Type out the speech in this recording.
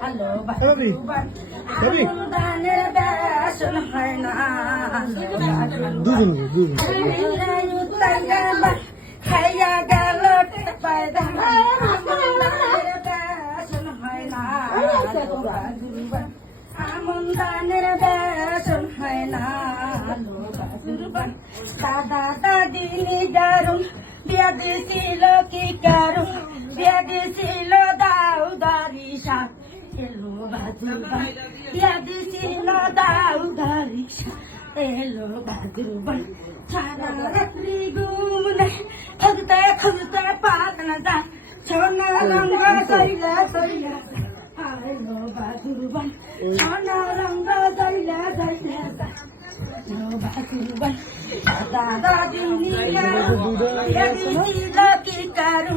hello দানের বেসন হয় না খাইয়া গেল বেসন হয় না আমন দানের বেসন হয় না দাদা দাদি দারুন বিয়া দিছিল কি কারুন বিয়া দিছিল দাউ দারি সাপ এলো বাজুবান বিয়া দিছিল দাউ দারি সাপ এলো বাজুবান সারা রাত্রি ঘুমনে খুঁজতে খুঁজতে পাত না যা সোনা রঙ সইলা সইলা এলো বাজুবান সোনা রঙ সইলা সইলা দাদা দিনী কি কারু